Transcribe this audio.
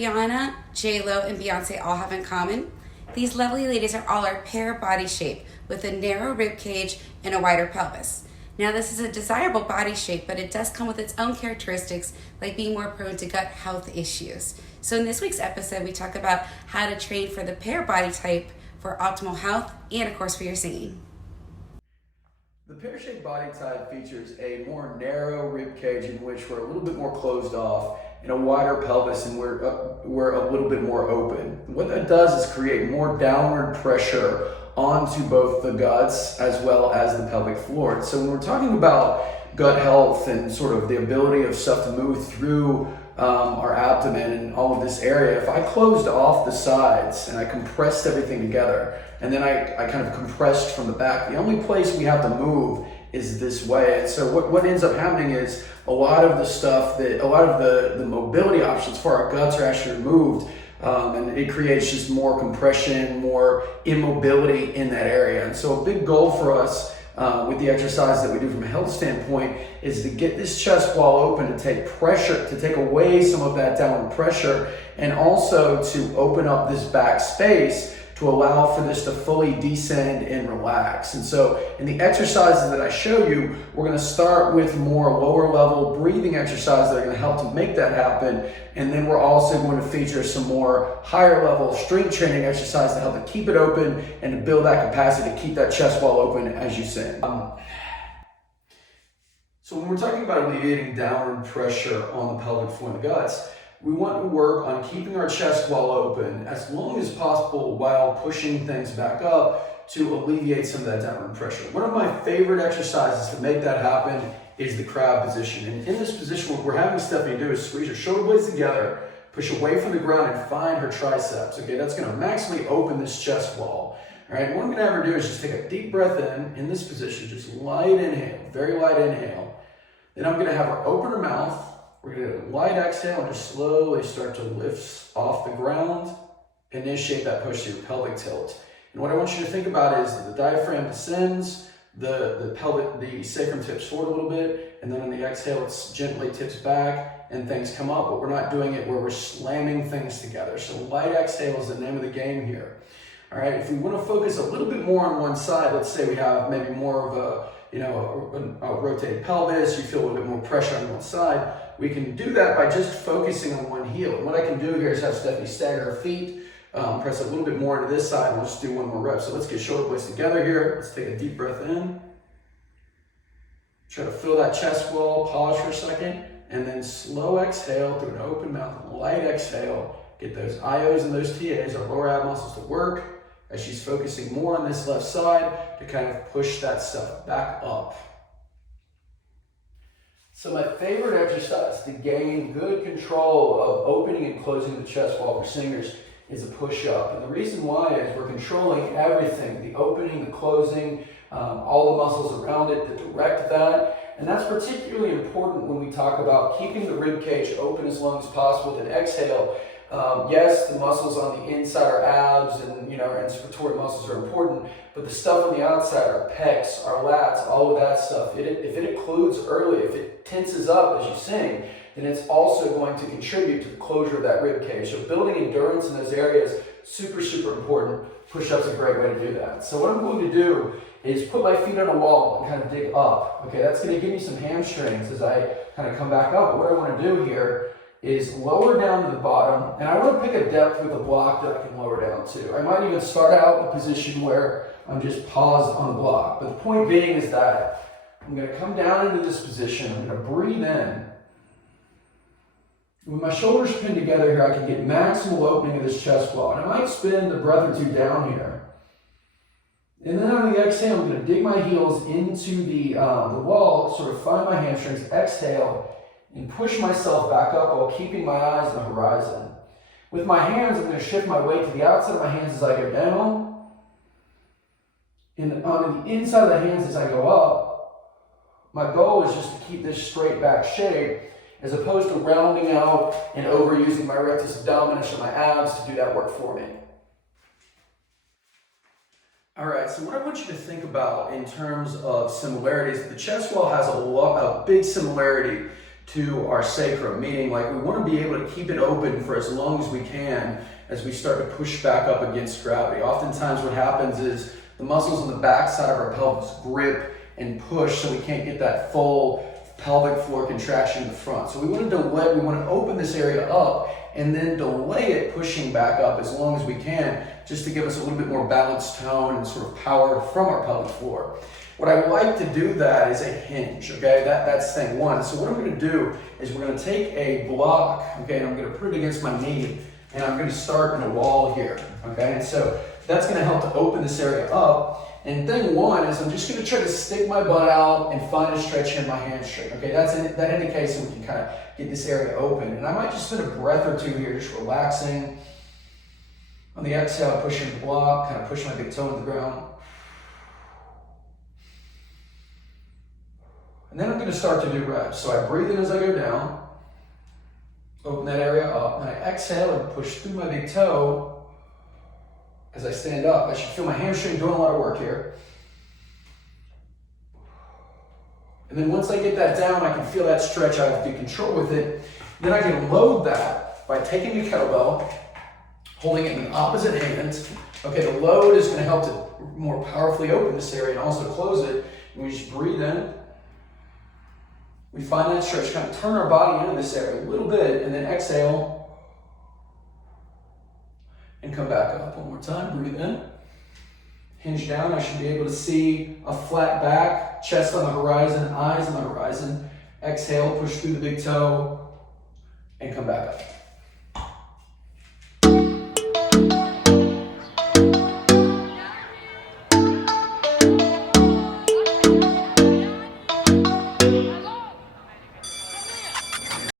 Rihanna, J-Lo, and Beyonce all have in common? These lovely ladies are all our pear body shape with a narrow rib cage and a wider pelvis. Now, this is a desirable body shape, but it does come with its own characteristics, like being more prone to gut health issues. So in this week's episode, we talk about how to train for the pear body type for optimal health and, of course, for your singing. The pear-shaped body type features a more narrow rib cage in which we're a little bit more closed off and a wider pelvis and we're a little bit more open. What that does is create more downward pressure onto both the guts as well as the pelvic floor. So when we're talking about gut health and sort of the ability of stuff to move through our abdomen and all of this area, if I closed off the sides and I compressed everything together and then I kind of compressed from the back, the only place we have to move is this way. And so what ends up happening is a lot of the mobility options for our guts are actually removed, and it creates just more compression, more immobility in that area. And so a big goal for us with the exercise that we do from a health standpoint is to get this chest wall open, to take away some of that downward pressure, and also to open up this back space to allow for this to fully descend and relax. And so in the exercises that I show you, we're going to start with more lower level breathing exercises that are going to help to make that happen. And then we're also going to feature some more higher level strength training exercises to help to keep it open and to build that capacity to keep that chest wall open as you sing. So when we're talking about alleviating downward pressure on the pelvic floor and the guts, we want to work on keeping our chest wall open as long as possible while pushing things back up to alleviate some of that downward pressure. One of my favorite exercises to make that happen is the crab position. And in this position, what we're having Stephanie do is squeeze her shoulder blades together, push away from the ground, and find her triceps. Okay, that's going to maximally open this chest wall. All right, what I'm going to have her do is just take a deep breath in this position, just light inhale, very light inhale. Then I'm going to have her open her mouth. We're going to light exhale and just slowly start to lift off the ground, initiate that push through pelvic tilt. And what I want you to think about is the diaphragm descends, the sacrum tips forward a little bit, and then on the exhale it gently tips back and things come up, but we're not doing it where we're slamming things together. So light exhale is the name of the game here. All right, if we want to focus a little bit more on one side, let's say we have maybe more of a rotated pelvis, you feel a little bit more pressure on one side, we can do that by just focusing on one heel. And what I can do here is have Stephanie stagger her feet, press a little bit more into this side, and we'll just do one more rep. So let's get shoulder blades together here. Let's take a deep breath in. Try to fill that chest wall, pause for a second, and then slow exhale through an open mouth, light exhale. Get those IOs and those TAs, our lower ab muscles, to work as she's focusing more on this left side to kind of push that stuff back up. So my favorite exercise to gain good control of opening and closing the chest wall for singers is a push-up. And the reason why is we're controlling everything, the opening, the closing, all the muscles around it to direct that. And that's particularly important when we talk about keeping the rib cage open as long as possible. Then exhale. Yes, the muscles on the inside are abs and our inspiratory muscles are important, but the stuff on the outside, our pecs, our lats, all of that stuff, if it occludes early, if it tenses up as you sing, then it's also going to contribute to the closure of that rib cage. So building endurance in those areas, super, super important. Push-ups are a great way to do that. So what I'm going to do is put my feet on a wall and kind of dig up. Okay, that's going to give me some hamstrings as I kind of come back up. But what I want to do here is lower down to the bottom, and I want to pick a depth with a block that I can lower down to. I might even start out in a position where I'm just paused on the block. But the point being is that I'm going to come down into this position. I'm going to breathe in. With my shoulders pinned together here, I can get maximal opening of this chest wall. And I might spend a breath or two down here. And then on the exhale, I'm going to dig my heels into the wall, sort of find my hamstrings, exhale, and push myself back up while keeping my eyes on the horizon. With my hands, I'm going to shift my weight to the outside of my hands as I go down. And on the inside of the hands as I go up, my goal is just to keep this straight back shape as opposed to rounding out and overusing my rectus abdominis or my abs to do that work for me. All right, so what I want you to think about in terms of similarities, the chest wall has a big similarity to our sacrum, meaning like we want to be able to keep it open for as long as we can as we start to push back up against gravity. Oftentimes what happens is the muscles on the back side of our pelvis grip and push, so we can't get that full pelvic floor contraction in the front. So we want to delay, we want to open this area up and then delay it pushing back up as long as we can, just to give us a little bit more balanced tone and sort of power from our pelvic floor. What I like to do that is a hinge, okay? That's thing one. So what I'm gonna do is we're gonna take a block, okay, and I'm gonna put it against my knee, and I'm gonna start in a wall here, okay? And so that's gonna help to open this area up. And thing one is I'm just gonna try to stick my butt out and find a stretch in my hamstring, okay? That indicates that we can kind of get this area open. And I might just spend a breath or two here, just relaxing. On the exhale, pushing the block, kind of push my big toe into the ground. And then I'm going to start to do reps. So I breathe in as I go down, open that area up, and I exhale and push through my big toe as I stand up. I should feel my hamstring doing a lot of work here. And then once I get that down, I can feel that stretch. I have to control with it. Then I can load that by taking the kettlebell, holding it in the opposite hand. Okay, the load is going to help to more powerfully open this area and also close it. And we just breathe in. We find that stretch, kind of turn our body into this area a little bit, and then exhale and come back up. One more time, breathe in. Hinge down, I should be able to see a flat back, chest on the horizon, eyes on the horizon. Exhale, push through the big toe, and come back up.